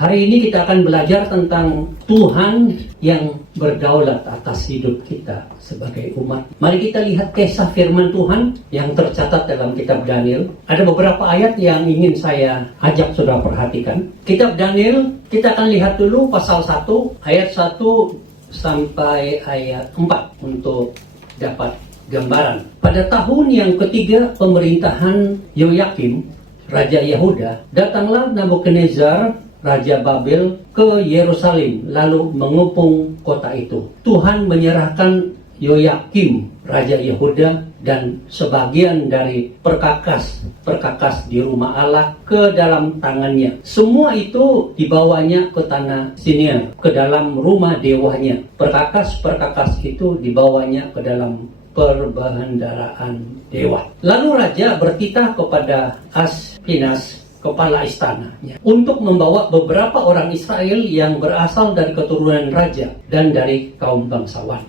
Hari ini kita akan belajar tentang Tuhan yang berdaulat atas hidup kita sebagai umat. Mari kita lihat kisah firman Tuhan yang tercatat dalam kitab Daniel. Ada beberapa ayat yang ingin saya ajak saudara perhatikan. Kitab Daniel, kita akan lihat dulu pasal 1, ayat 1 sampai ayat 4 untuk dapat gambaran. Pada tahun yang ketiga pemerintahan Yoyakim, Raja Yehuda, datanglah Nabukadnezar, Raja Babel, ke Yerusalem, lalu mengepung kota itu. Tuhan menyerahkan Yoyakim, Raja Yehuda, dan sebagian dari perkakas di rumah Allah ke dalam tangannya. Semua itu dibawanya ke tanah Siniar, ke dalam rumah dewanya. Perkakas itu dibawanya ke dalam perbendaharaan dewa. Lalu raja bertitah kepada Aspinas, kepala istananya, untuk membawa beberapa orang Israel yang berasal dari keturunan raja dan dari kaum bangsawan,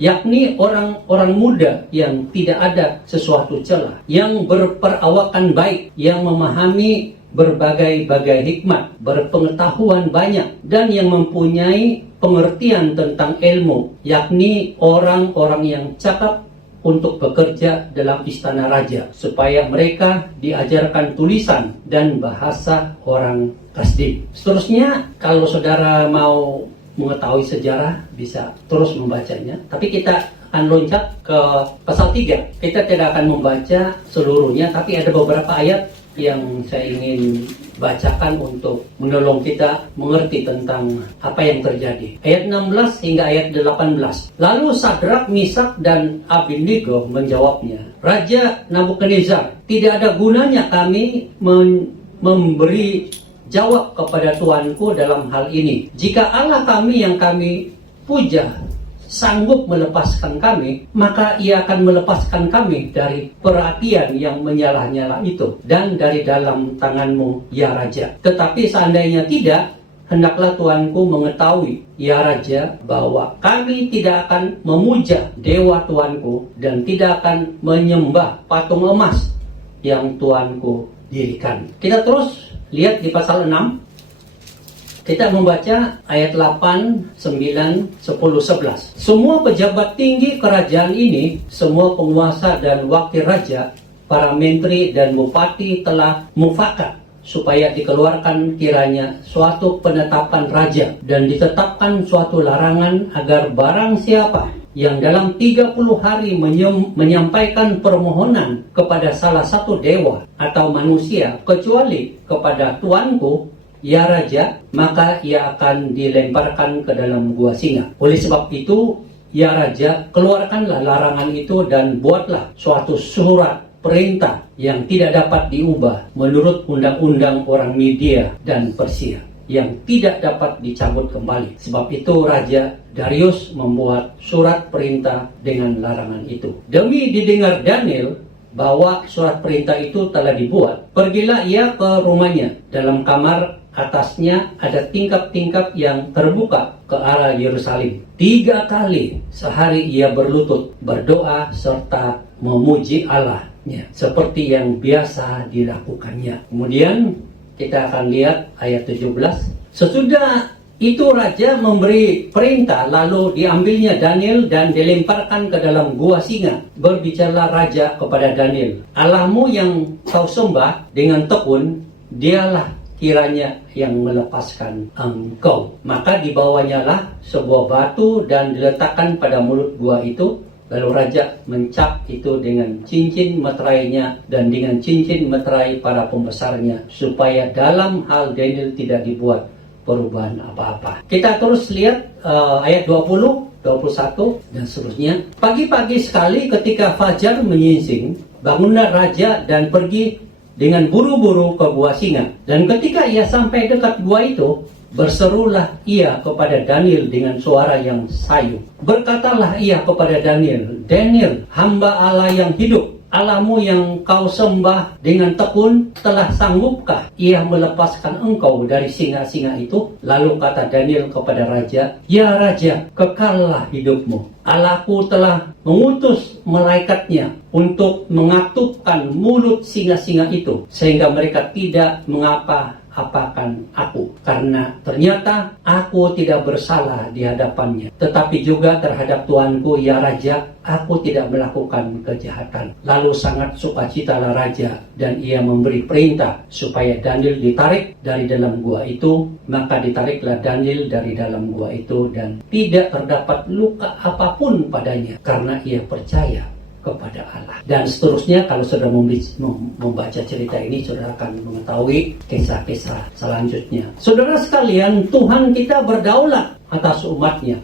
yakni orang-orang muda yang tidak ada sesuatu celah, yang berperawakan baik, yang memahami berbagai-bagai hikmat, berpengetahuan banyak, dan yang mempunyai pengertian tentang ilmu, yakni orang-orang yang cakap untuk bekerja dalam istana raja, supaya mereka diajarkan tulisan dan bahasa orang Kasdim. Seterusnya, kalau saudara mau mengetahui sejarah, bisa terus membacanya. Tapi kita akan loncat ke pasal 3. Kita tidak akan membaca seluruhnya, tapi ada beberapa ayat yang saya ingin bacakan untuk menolong kita mengerti tentang apa yang terjadi. Ayat 16 hingga ayat 18. Lalu Sadrak, Misak, dan Abednego menjawabnya, Raja Nabukadnezar, tidak ada gunanya kami memberi jawab kepada tuanku dalam hal ini. Jika Allah kami yang kami puja sanggup melepaskan kami, maka ia akan melepaskan kami dari perhatian yang menyala-nyala itu dan dari dalam tanganmu, ya Raja. Tetapi seandainya tidak, hendaklah tuanku mengetahui, ya Raja, bahwa kami tidak akan memuja dewa tuanku dan tidak akan menyembah patung emas yang tuanku dirikan. Kita terus lihat di pasal 6. Kita membaca ayat 8, 9, 10, 11. Semua pejabat tinggi kerajaan ini, semua penguasa dan wakil raja, para menteri dan bupati telah mufakat supaya dikeluarkan kiranya suatu penetapan raja dan ditetapkan suatu larangan agar barang siapa yang dalam 30 hari menyampaikan permohonan kepada salah satu dewa atau manusia kecuali kepada tuanku, ya Raja, maka ia akan dilemparkan ke dalam gua singa. Oleh sebab itu, ya Raja, keluarkanlah larangan itu dan buatlah suatu surat perintah yang tidak dapat diubah menurut undang-undang orang Media dan Persia, yang tidak dapat dicabut kembali. Sebab itu Raja Darius membuat surat perintah dengan larangan itu. Demi didengar Daniel bahwa surat perintah itu telah dibuat, pergilah ia ke rumahnya. Dalam kamar atasnya ada tingkap-tingkap yang terbuka ke arah Yerusalem. 3 kali sehari ia berlutut, berdoa serta memuji Allahnya seperti yang biasa dilakukannya. Kemudian kita akan lihat ayat 17. Sesudah itu raja memberi perintah, lalu diambilnya Daniel dan dilemparkan ke dalam gua singa. Berbicaralah raja kepada Daniel, Allahmu yang kau sembah dengan tekun, dialah kiranya yang melepaskan engkau. Maka dibawanya lah sebuah batu dan diletakkan pada mulut gua itu. Lalu raja mencap itu dengan cincin meterainya dan dengan cincin meterai para pembesarnya, supaya dalam hal Daniel tidak dibuat perubahan apa-apa. Kita terus lihat ayat 20, 21 dan seterusnya. Pagi-pagi sekali ketika fajar menyingsing, bangunlah raja dan pergi dengan buru-buru ke gua singa. Dan ketika ia sampai dekat gua itu, berserulah ia kepada Daniel dengan suara yang sayu. Berkatalah ia kepada Daniel, Daniel, hamba Allah yang hidup, Allahmu yang kau sembah dengan tekun, telah sanggupkah ia melepaskan engkau dari singa-singa itu? Lalu kata Daniel kepada raja, ya raja, kekallah hidupmu. Allahku telah mengutus malaikatnya untuk mengatupkan mulut singa-singa itu, sehingga mereka tidak mengapa apakan aku, karena ternyata aku tidak bersalah di hadapannya. Tetapi juga terhadap Tuanku, ya Raja, aku tidak melakukan kejahatan. Lalu sangat sukacitalah Raja, dan ia memberi perintah supaya Daniel ditarik dari dalam gua itu. Maka ditariklah Daniel dari dalam gua itu, dan tidak terdapat luka apapun padanya, karena ia percaya kepada Allah. Dan seterusnya, kalau sudah membaca cerita ini, saudara akan mengetahui kisah-kisah selanjutnya. Saudara sekalian, Tuhan kita berdaulat atas umatnya.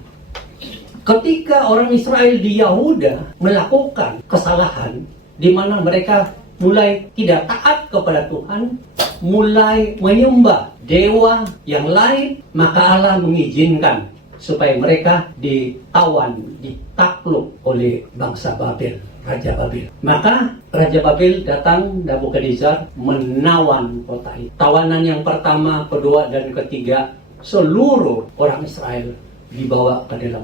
Ketika orang Israel di Yahuda melakukan kesalahan, di mana mereka mulai tidak taat kepada Tuhan, mulai menyembah dewa yang lain, maka Allah mengizinkan supaya mereka ditawan, ditakluk oleh bangsa Babel, Raja Babel. Maka Raja Babel datang, Nabukadnezar, menawan kota itu. Tawanan yang pertama, kedua, dan ketiga, seluruh orang Israel dibawa ke dalam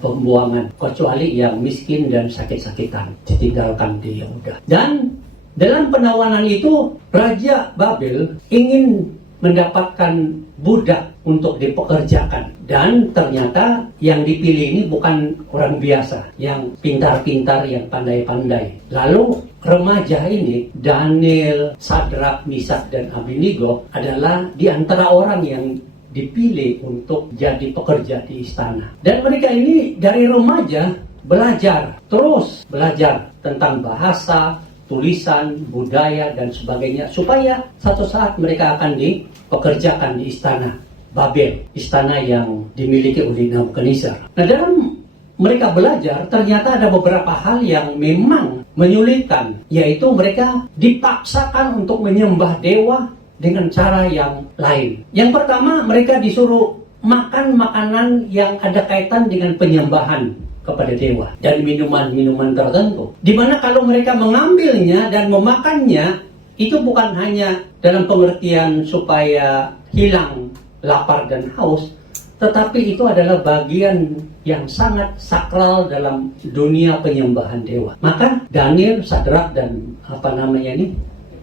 pembuangan, kecuali yang miskin dan sakit-sakitan ditinggalkan di Yehuda. Dan dalam penawanan itu, Raja Babel ingin mendapatkan budak untuk dipekerjakan, dan ternyata yang dipilih ini bukan orang biasa, yang pintar-pintar, yang pandai-pandai. Lalu remaja ini, Daniel, Sadrak, Misak, dan Abednego, adalah di antara orang yang dipilih untuk jadi pekerja di istana. Dan mereka ini dari remaja belajar, terus belajar tentang bahasa, tulisan, budaya, dan sebagainya, supaya satu saat mereka akan dipekerjakan di istana Babel, istana yang dimiliki oleh Nabukadnezar. Nah, dalam mereka belajar, ternyata ada beberapa hal yang memang menyulitkan, yaitu mereka dipaksakan untuk menyembah dewa dengan cara yang lain. Yang pertama, mereka disuruh makan makanan yang ada kaitan dengan penyembahan kepada dewa, dan minuman-minuman tertentu, di mana kalau mereka mengambilnya dan memakannya, itu bukan hanya dalam pengertian supaya hilang lapar dan haus, tetapi itu adalah bagian yang sangat sakral dalam dunia penyembahan dewa. Maka Daniel, Sadrak, dan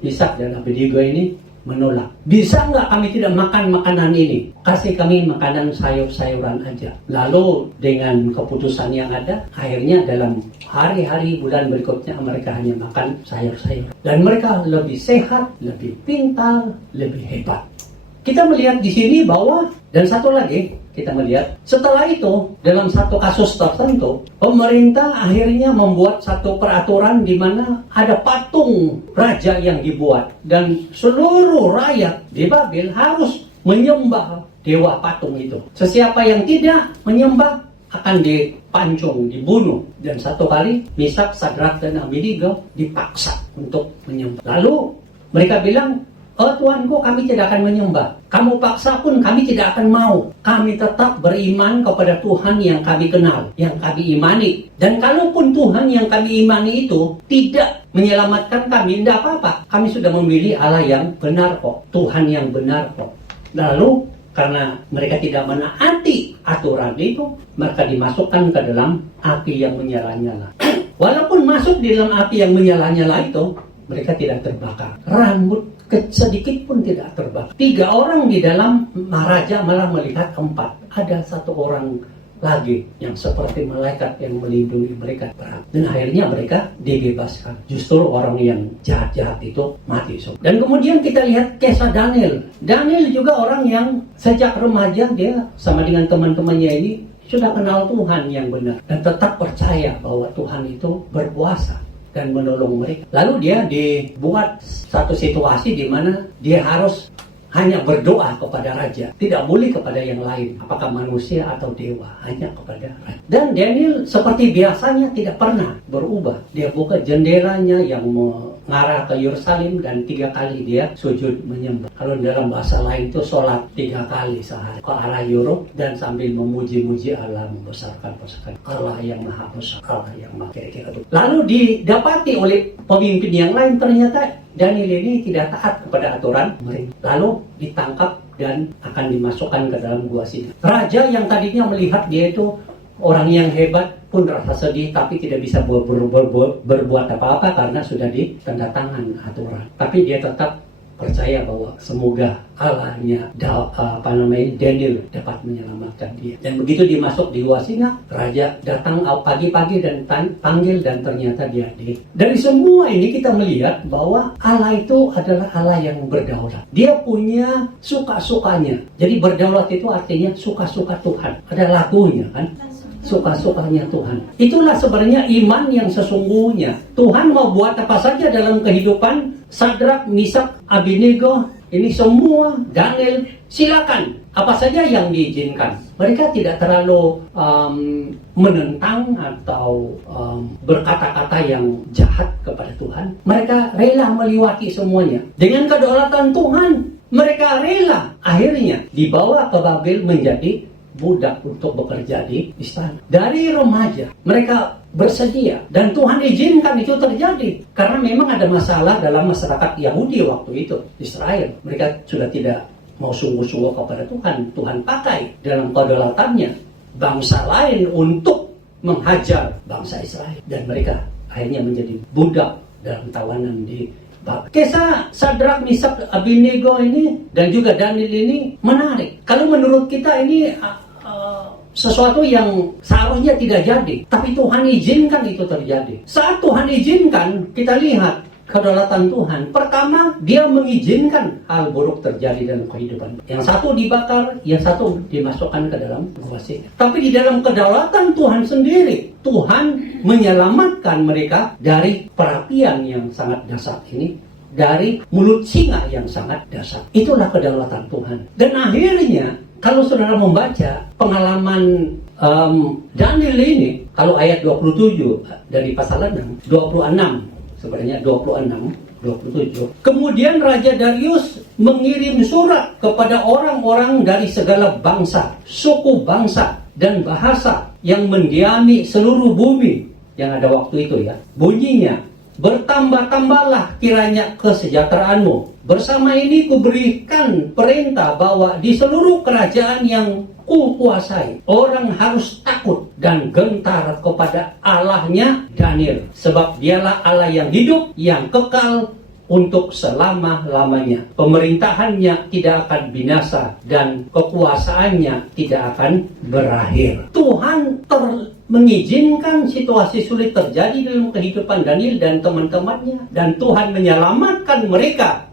Misak dan Abednego ini menolak. Bisa nggak kami tidak makan makanan ini? Kasih kami makanan sayur-sayuran aja. Lalu dengan keputusan yang ada, akhirnya dalam hari-hari bulan berikutnya mereka hanya makan sayur-sayur. Dan mereka lebih sehat, lebih pintar, lebih hebat. Kita melihat di sini bahwa, dan satu lagi, kita melihat setelah itu dalam satu kasus tertentu, pemerintah akhirnya membuat satu peraturan di mana ada patung raja yang dibuat, dan seluruh rakyat di Babel harus menyembah dewa patung itu. Sesiapa yang tidak menyembah akan dipancung, dibunuh. Dan satu kali Misak, Sadrak, dan Abednego dipaksa untuk menyembah. Lalu mereka bilang, "Oh Tuanku, kami tidak akan menyembah. Kamu paksa pun kami tidak akan mau. Kami tetap beriman kepada Tuhan yang kami kenal, yang kami imani. Dan kalaupun Tuhan yang kami imani itu tidak menyelamatkan kami, tidak apa-apa. Kami sudah memilih Allah yang benar kok, Tuhan yang benar kok." Lalu karena mereka tidak menaati aturan itu, mereka dimasukkan ke dalam api yang menyala-nyala. Walaupun masuk di dalam api yang menyala-nyala itu, mereka tidak terbakar. Rambut sedikit pun tidak terbakar. 3 orang di dalam, raja malah melihat 4. Ada 1 orang lagi yang seperti malaikat yang melindungi mereka. Dan akhirnya mereka dibebaskan. Justru orang yang jahat-jahat itu mati. Dan kemudian kita lihat kisah Daniel. Daniel juga orang yang sejak remaja dia sama dengan teman-temannya ini sudah kenal Tuhan yang benar. Dan tetap percaya bahwa Tuhan itu berkuasa dan menolong mereka. Lalu dia dibuat satu situasi di mana dia harus hanya berdoa kepada raja, tidak boleh kepada yang lain, apakah manusia atau dewa, hanya kepada raja. Dan Daniel seperti biasanya tidak pernah berubah. Dia buka jendelanya yang mengarah ke Yerusalem, dan 3 kali dia sujud menyembah. Kalau dalam bahasa lain itu sholat 3 kali sehari ke arah Europe, dan sambil memuji-muji Allah, membesarkan Allah yang maha besar, Allah yang maha kira-kira itu. Lalu didapati oleh pemimpin yang lain, ternyata Daniel ini tidak taat kepada aturan mereka. Lalu ditangkap dan akan dimasukkan ke dalam gua sidang. Raja yang tadinya melihat dia itu orang yang hebat pun rasa sedih, tapi tidak bisa berbuat apa-apa karena sudah ditandatangan aturan. Tapi dia tetap percaya bahwa semoga Allahnya Daniel dapat menyelamatkan dia. Dan begitu dia masuk di gua singa, raja datang pagi-pagi dan panggil, dan ternyata dia hadir. Dari semua ini kita melihat bahwa Allah itu adalah Allah yang berdaulat. Dia punya suka-sukanya. Jadi berdaulat itu artinya suka-suka Tuhan. Ada lagunya kan? Suka-sukanya Tuhan. Itulah sebenarnya iman yang sesungguhnya. Tuhan mau buat apa saja dalam kehidupan Sadrak, Misak, Abednego, ini semua, Daniel, silakan. Apa saja yang diizinkan. Mereka tidak terlalu menentang atau berkata-kata yang jahat kepada Tuhan. Mereka rela melewati semuanya. Dengan kedaulatan Tuhan, mereka rela akhirnya dibawa ke Babel menjadi budak untuk bekerja di istana. Dari remaja mereka bersedia, dan Tuhan izinkan itu terjadi karena memang ada masalah dalam masyarakat Yahudi waktu itu, Israel. Mereka sudah tidak mau sungguh-sungguh kepada Tuhan. Tuhan pakai dalam kedaulatannya bangsa lain untuk menghajar bangsa Israel, dan mereka akhirnya menjadi budak dalam tawanan di Babel. Kisah Sadrak, Misak, Abednego ini dan juga Daniel ini menarik. Kalau menurut kita ini sesuatu yang seharusnya tidak jadi, tapi Tuhan izinkan itu terjadi. Saat Tuhan izinkan, kita lihat kedaulatan Tuhan. Pertama, dia mengizinkan hal buruk terjadi dalam kehidupan. Yang satu dibakar, yang satu dimasukkan ke dalam gua singa. Tapi di dalam kedaulatan Tuhan sendiri, Tuhan menyelamatkan mereka dari perapian yang sangat dahsyat ini, dari mulut singa yang sangat dahsyat. Itulah kedaulatan Tuhan. Dan akhirnya, kalau saudara membaca pengalaman Daniel ini, kalau ayat 27 dari pasal 6, 26, sebenarnya 26, 27. Kemudian Raja Darius mengirim surat kepada orang-orang dari segala bangsa, suku bangsa, dan bahasa yang mendiami seluruh bumi yang ada waktu itu ya. Bunyinya, bertambah-tambahlah kiranya kesejahteraanmu. Bersama ini kuberikan perintah bahwa di seluruh kerajaan yang kukuasai, orang harus takut dan gentar kepada Allahnya Daniel. Sebab dialah Allah yang hidup, yang kekal untuk selama-lamanya. Pemerintahannya tidak akan binasa dan kekuasaannya tidak akan berakhir. Tuhan mengizinkan situasi sulit terjadi dalam kehidupan Daniel dan teman-temannya, dan Tuhan menyelamatkan mereka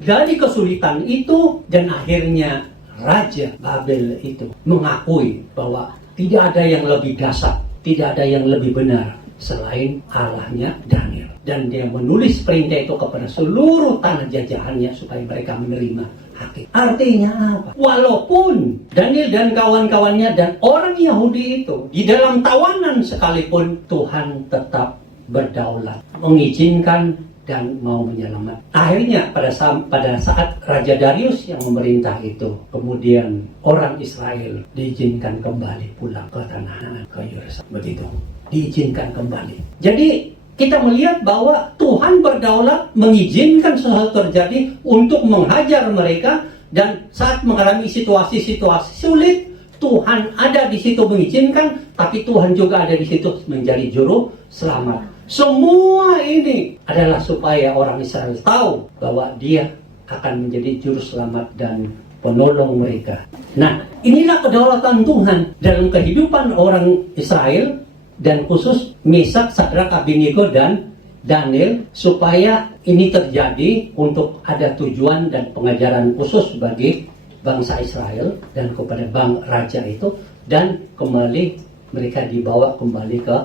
dari kesulitan itu, dan akhirnya Raja Babel itu mengakui bahwa tidak ada yang lebih dahsyat, tidak ada yang lebih benar selain Allahnya Daniel. Dan dia menulis perintah itu kepada seluruh tanah jajahannya supaya mereka menerima hakim. Artinya apa? Walaupun Daniel dan kawan-kawannya dan orang Yahudi itu di dalam tawanan sekalipun, Tuhan tetap berdaulat, mengizinkan dan mau menyelamatkan. Akhirnya pada saat Raja Darius yang memerintah itu, kemudian orang Israel diizinkan kembali pulang ke tanah, ke Yerusalem. Begitu, diizinkan kembali. Jadi kita melihat bahwa Tuhan berdaulat mengizinkan sesuatu terjadi untuk menghajar mereka, dan saat mengalami situasi-situasi sulit, Tuhan ada di situ mengizinkan, tapi Tuhan juga ada di situ menjadi juru selamat. Semua ini adalah supaya orang Israel tahu bahwa dia akan menjadi juru selamat dan penolong mereka. Nah, inilah kedaulatan Tuhan dalam kehidupan orang Israel, dan khusus Mesak, Sadrak, Abednego, dan Daniel, supaya ini terjadi untuk ada tujuan dan pengajaran khusus bagi bangsa Israel dan kepada raja itu, dan kembali mereka dibawa kembali ke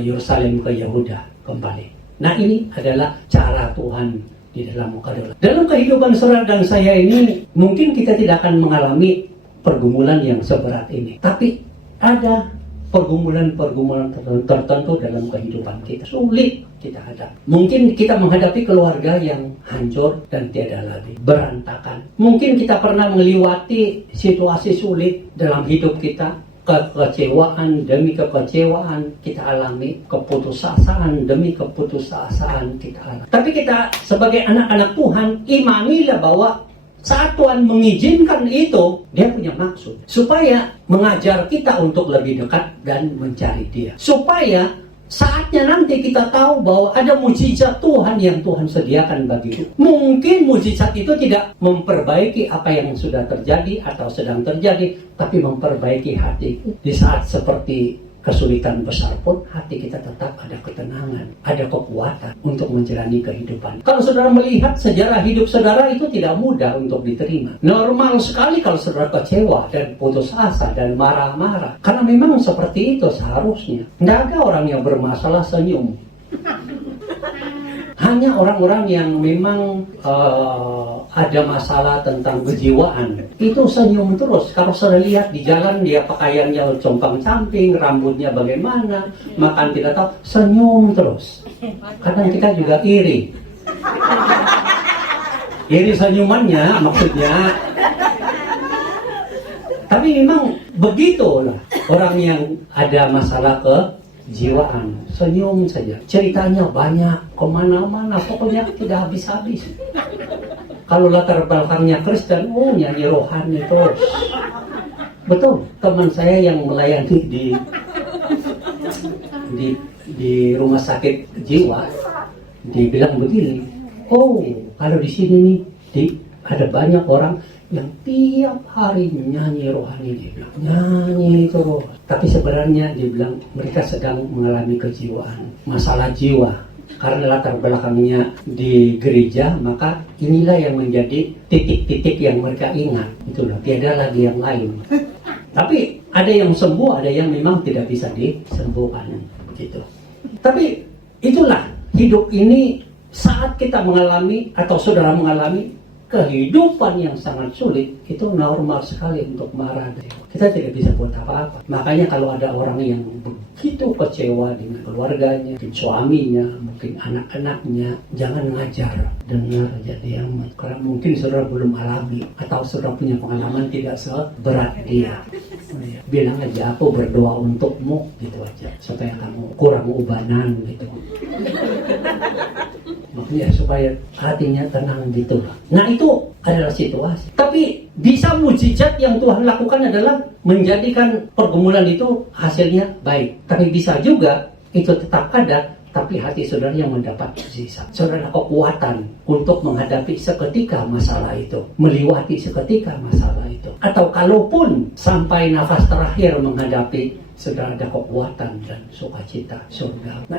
Yerusalem, ke Yehuda kembali. Nah, ini adalah cara Tuhan di dalam kedaulatan. Dalam kehidupan saudara dan saya ini, mungkin kita tidak akan mengalami pergumulan yang seberat ini, tapi ada pergumulan-pergumulan tertentu dalam kehidupan kita. Sulit kita hadapi. Mungkin kita menghadapi keluarga yang hancur dan tiada lagi, berantakan. Mungkin kita pernah melewati situasi sulit dalam hidup kita. Kekecewaan demi kekecewaan kita alami, keputusasaan demi keputusasaan kita alami. Tapi kita sebagai anak-anak Tuhan, imanilah bahwa saat Tuhan mengizinkan itu, dia punya maksud supaya mengajar kita untuk lebih dekat dan mencari Dia, supaya saatnya nanti kita tahu bahwa ada mujizat Tuhan yang Tuhan sediakan bagi kita. Mungkin mujizat itu tidak memperbaiki apa yang sudah terjadi atau sedang terjadi, tapi memperbaiki hati. Di saat seperti kesulitan besar pun, hati kita tetap ada ketenangan, ada kekuatan untuk menjalani kehidupan. Kalau saudara melihat sejarah hidup saudara, itu tidak mudah untuk diterima. Normal sekali kalau saudara kecewa dan putus asa dan marah-marah. Karena memang seperti itu seharusnya. Tidak ada orang yang bermasalah senyum. Hanya orang-orang yang memang ada masalah tentang kejiwaan, itu senyum terus. Kalau saya lihat di jalan, dia pakaiannya compang-camping, rambutnya bagaimana, makan tidak tahu, senyum terus. Kadang kita juga iri. Iri senyumannya maksudnya. Tapi memang begitulah orang yang ada masalah kejiwaan, senyum saja. Ceritanya banyak, kemana-mana, pokoknya tidak habis-habis. Kalau latar belakangnya Kristen, nyanyi rohani terus. Betul, teman saya yang melayani di rumah sakit jiwa, dibilang begini, kalau di sini nih, ada banyak orang yang tiap hari nyanyi rohani, dia bilang, nyanyi terus. Tapi sebenarnya dia bilang mereka sedang mengalami kejiwaan, masalah jiwa. Karena latar belakangnya di gereja, maka inilah yang menjadi titik-titik yang mereka ingat. Itulah, tiada lagi yang lain. Tapi ada yang sembuh, ada yang memang tidak bisa disembuhkan. Begitu. Tapi itulah hidup ini, saat kita mengalami atau saudara mengalami kehidupan yang sangat sulit, itu normal sekali untuk marah. Kita tidak bisa buat apa-apa. Makanya kalau ada orang yang begitu kecewa dengan keluarganya, mungkin suaminya, mungkin anak-anaknya, jangan ngajar, dengar aja dia. Karena mungkin saudara belum alami, atau saudara punya pengalaman tidak seberat dia. Bilang aja, aku berdoa untukmu, gitu aja, supaya kamu kurang ubanan, gitu. Makanya supaya hatinya tenang gitu. Nah itu adalah situasi. Tapi bisa mujizat yang Tuhan lakukan adalah menjadikan pergumulan itu hasilnya baik. Tapi bisa juga itu tetap ada, tapi hati saudara yang mendapat mujizat. Saudara kekuatan untuk menghadapi seketika masalah itu, melewati seketika masalah itu. Atau kalaupun sampai nafas terakhir menghadapi, saudara ada kekuatan dan sukacita surga. Nah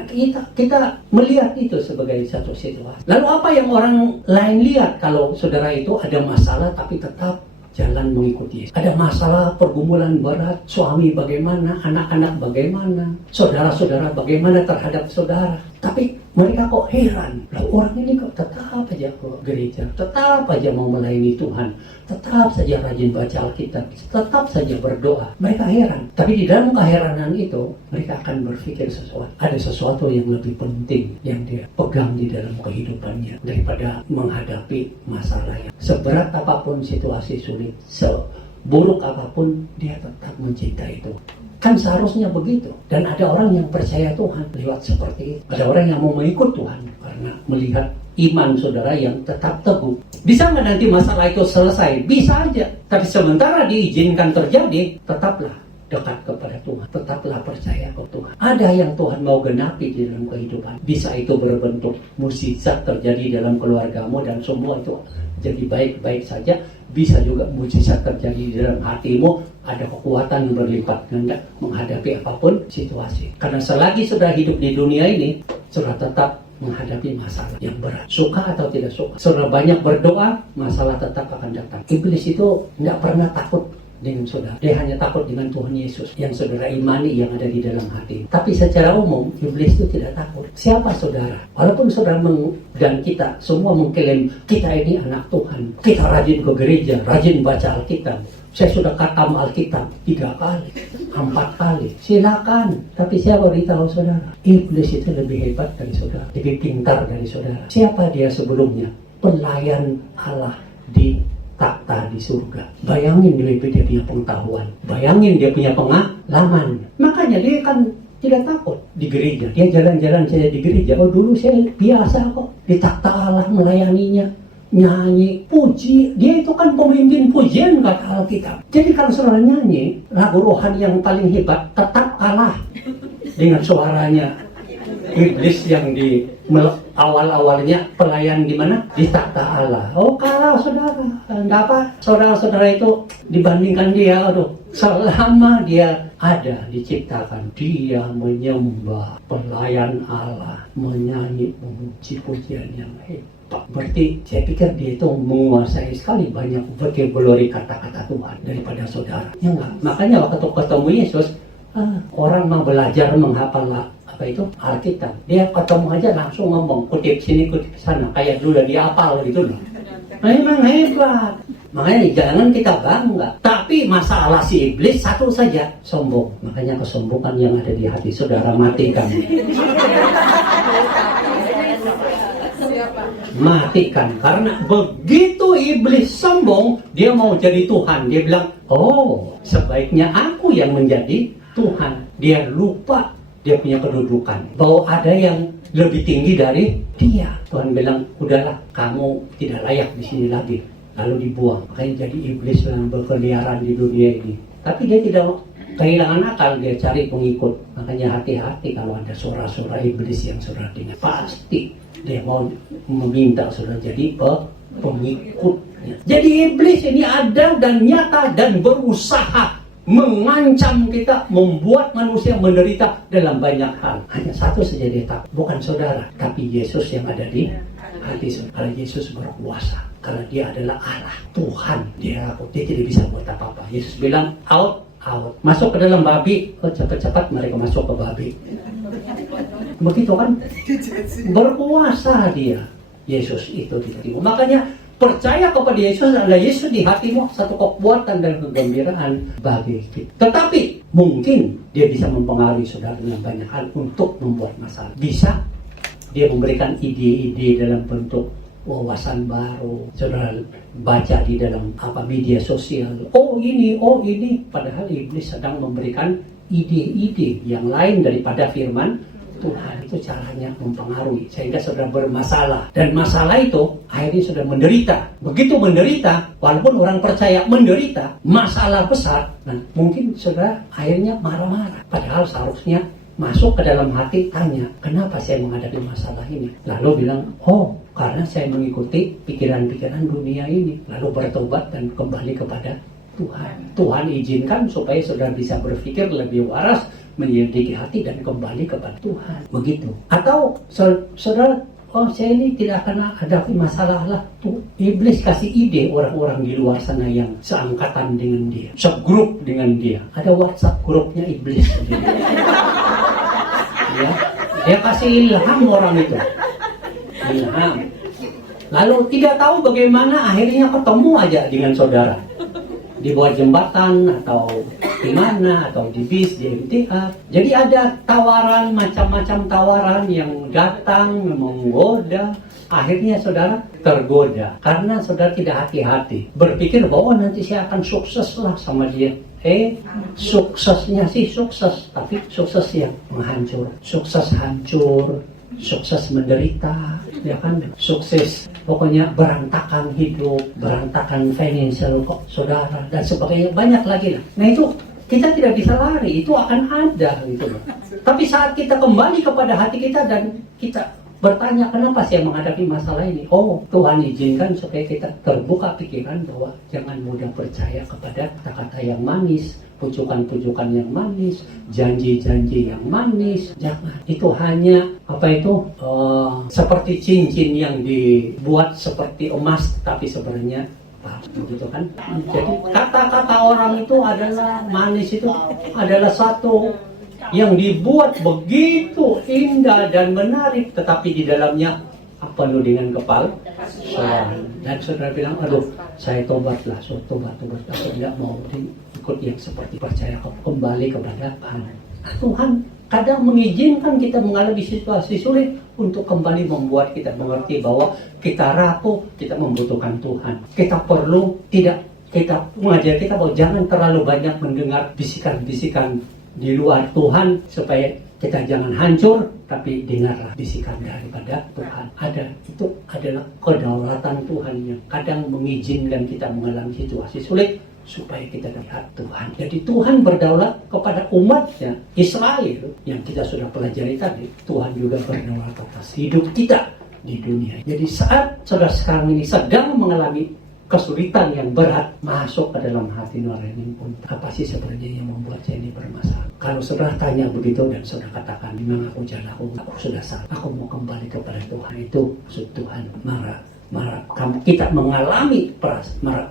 kita melihat itu sebagai satu situasi. Lalu apa yang orang lain lihat kalau saudara itu ada masalah tapi tetap jalan mengikuti Yesus? Ada masalah, pergumulan berat, suami bagaimana, anak-anak bagaimana, saudara-saudara bagaimana terhadap saudara. Tapi mereka kok heran, lah orang ini kok tetap aja ke gereja, tetap aja mau melayani Tuhan, tetap saja rajin baca Alkitab, tetap saja berdoa. Mereka heran, tapi di dalam keheranan itu mereka akan berpikir sesuatu. Ada sesuatu yang lebih penting yang dia pegang di dalam kehidupannya daripada menghadapi masalah yang seberat apapun situasi sulit, seburuk apapun, dia tetap mencintai itu. Kan seharusnya begitu. Dan ada orang yang percaya Tuhan lewat seperti itu. Ada orang yang mau mengikut Tuhan karena melihat iman saudara yang tetap teguh. Bisa nggak nanti masalah itu selesai? Bisa aja. Tapi sementara diizinkan terjadi, tetaplah dekat kepada Tuhan. Tetaplah percaya ke Tuhan. Ada yang Tuhan mau genapi di dalam kehidupan. Bisa itu berbentuk mukjizat terjadi dalam keluargamu dan semua itu jadi baik-baik saja. Bisa juga mukjizat terjadi di dalam hatimu, ada kekuatan yang berlipat ganda menghadapi apapun situasi. Karena selagi sudah hidup di dunia ini, sudah tetap menghadapi masalah yang berat. Suka atau tidak suka, sudah banyak berdoa, masalah tetap akan datang. Iblis itu tidak pernah takut dengan saudara. Dia hanya takut dengan Tuhan Yesus yang saudara imani, yang ada di dalam hati. Tapi secara umum, iblis itu tidak takut. Siapa saudara? Walaupun saudara dan kita semua mengklaim kita ini anak Tuhan, kita rajin ke gereja, rajin baca Alkitab. Saya sudah khatam Alkitab 3 kali, 4 kali. Silakan. Tapi siapa beritahu saudara? Iblis itu lebih hebat dari saudara, lebih pintar dari saudara. Siapa dia sebelumnya? Pelayan Allah di takhta di surga. Bayangin dia punya pengetahuan, bayangin dia punya pengalaman. Makanya dia kan tidak takut di gereja. Dia jalan-jalan saja di gereja. Oh dulu saya biasa kok di takhta Allah melayaninya, nyanyi, puji. Dia itu kan pemimpin pujian kata Alkitab. Jadi kalau saudara nyanyi lagu rohani yang paling hebat, tetap kalah dengan suaranya Iblis yang di awal-awalnya pelayan di mana? Di takhta Allah. Oh kalah saudara. Enggak apa. Saudara-saudara itu dibandingkan dia, aduh. Selama dia ada diciptakan, dia menyembah pelayan Allah, menyanyi, memuji pujian yang hebat. Berarti saya pikir dia itu menguasai sekali banyak vocabulary kata-kata Tuhan daripada saudara. Ya enggak? Makanya waktu ketemu Yesus, orang mau belajar menghafal apa itu Alkitab, dia ketemu aja langsung ngomong kutip sini kutip sana kayak dulu udah dihafal gitu loh. Memang hebat. Makanya jangan kita bangga. Tapi masalah si iblis satu saja, sombong. Makanya kesombongan yang ada di hati saudara matikan. Matikan. Karena begitu iblis sombong, dia mau jadi Tuhan. Dia bilang, oh sebaiknya aku yang menjadi Tuhan. Dia lupa dia punya kedudukan, bahwa ada yang lebih tinggi dari dia. Tuhan bilang, udahlah, kamu tidak layak di sini lagi. Lalu dibuang. Makanya jadi iblis yang berkeliaran di dunia ini. Tapi dia tidak kehilangan akal, dia cari pengikut. Makanya hati-hati kalau ada suara-suara iblis yang saudara dengar. Pasti dia mau meminta saudara jadi pengikutnya. Jadi iblis ini ada dan nyata dan berusaha mengancam kita, membuat manusia menderita dalam banyak hal. Hanya satu saja dia takut, bukan saudara, tapi Yesus yang ada di hati saudara. Kalau Yesus berkuasa, karena dia adalah Allah, Tuhan, dia tidak bisa buat apa-apa. Yesus bilang, out, masuk ke dalam babi, cepat-cepat mereka masuk ke babi. Begitu kan? Berkuasa dia, Yesus itu tiba-tiba. Makanya percaya kepada Yesus adalah Yesus di hatimu, satu kekuatan dan kegembiraan bagi kita. Tetapi mungkin dia bisa mempengaruhi saudara dengan banyak hal untuk membuat masalah. Bisa dia memberikan ide-ide dalam bentuk wawasan baru. Saudara baca di dalam media sosial. Oh ini. Padahal iblis sedang memberikan ide-ide yang lain daripada firman Tuhan. Itu caranya mempengaruhi sehingga saudara bermasalah, dan masalah itu akhirnya saudara menderita. Begitu menderita, walaupun orang percaya menderita masalah besar, nah mungkin saudara akhirnya marah-marah, padahal seharusnya masuk ke dalam hati, tanya, kenapa saya menghadapi masalah ini? Lalu bilang, oh karena saya mengikuti pikiran-pikiran dunia ini. Lalu bertobat dan kembali kepada Tuhan. Tuhan izinkan supaya saudara bisa berpikir lebih waras, menyelidiki hati dan kembali kepada Tuhan. Begitu. Atau saudara, oh saya ini tidak akan hadapi masalah lah. Tuh, iblis kasih ide orang-orang di luar sana yang seangkatan dengan dia, segrup dengan dia. Ada WhatsApp grupnya iblis. Ya, dia kasih ilham orang itu. Ilham. Lalu tidak tahu bagaimana akhirnya ketemu aja dengan saudara. Di bawah jembatan atau di mana, atau di bis, di MTA. Jadi ada tawaran, macam-macam tawaran yang datang menggoda. Akhirnya saudara tergoda karena saudara tidak hati-hati, berpikir bahwa nanti saya akan sukses lah sama dia. Suksesnya sih sukses, tapi sukses yang menghancur, sukses hancur, sukses menderita, ya kan? Sukses pokoknya berantakan hidup, berantakan financial kok saudara, dan sebagainya, banyak lagi lah. Nah itu kita tidak bisa lari, itu akan ada gitu loh. Tapi saat kita kembali kepada hati kita dan kita bertanya, kenapa saya menghadapi masalah ini? Oh, Tuhan izinkan supaya kita terbuka pikiran bahwa jangan mudah percaya kepada kata-kata yang manis, pujukan-pujukan yang manis, janji-janji yang manis. Jangan. Itu hanya seperti cincin yang dibuat seperti emas, tapi sebenarnya begitu kan? Jadi kata-kata orang itu adalah manis, itu adalah satu yang dibuat begitu indah dan menarik, tetapi di dalamnya penuh dengan kepalsuan. Dan saudara bilang, aduh, saya tobatlah, tobat, aku tidak mau ikut yang seperti percaya kembali kepada Tuhan. Tuhan kadang mengizinkan kita mengalami situasi sulit untuk kembali membuat kita mengerti bahwa kita rapuh, kita membutuhkan Tuhan. Kita mengajar kita bahwa jangan terlalu banyak mendengar bisikan-bisikan di luar Tuhan, supaya kita jangan hancur, tapi dengarlah bisikan daripada Tuhan. Itu adalah kedaulatan Tuhan yang kadang mengizinkan kita mengalami situasi sulit supaya kita lihat Tuhan. Jadi Tuhan berdaulat kepada umatnya Israel yang kita sudah pelajari tadi. Tuhan juga berdaulat atas hidup kita di dunia. Jadi saat saudara sekarang ini sedang mengalami kesulitan yang berat masuk ke dalam hati nurani pun, apa sih sebenarnya yang membuat saya ini bermasalah? Kalau saudara tanya begitu dan saudara katakan, memang aku jalan, aku sudah salah, aku mau kembali kepada Tuhan, itu maksud Tuhan marah. Kita mengalami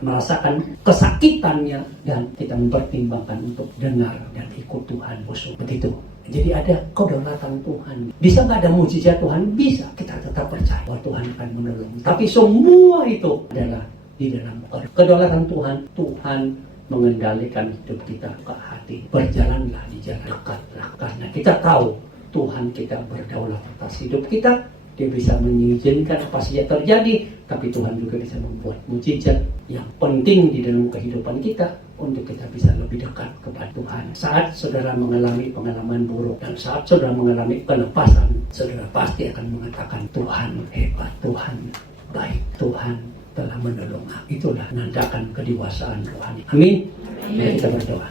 merasakan kesakitannya dan kita mempertimbangkan untuk dengar dan ikut Tuhan, begitu. Jadi ada kedaulatan Tuhan. Bisa nggak ada mujizat Tuhan? Bisa. Kita tetap percaya bahwa Tuhan akan menolong. Tapi semua itu adalah di dalam kedaulatan Tuhan. Tuhan mengendalikan hidup kita ke hati. Berjalanlah di jalan dekatlah. Karena kita tahu Tuhan kita berdaulat atas hidup kita. Dia bisa mengizinkan apa saja terjadi, tapi Tuhan juga bisa membuat mujizat yang penting di dalam kehidupan kita untuk kita bisa lebih dekat kepada Tuhan. Saat saudara mengalami pengalaman buruk dan saat saudara mengalami kelepasan, saudara pasti akan mengatakan Tuhan hebat, Tuhan baik, Tuhan telah menolong. Itulah nandakan kedewasaan rohani. Amin. Mari kita berdoa.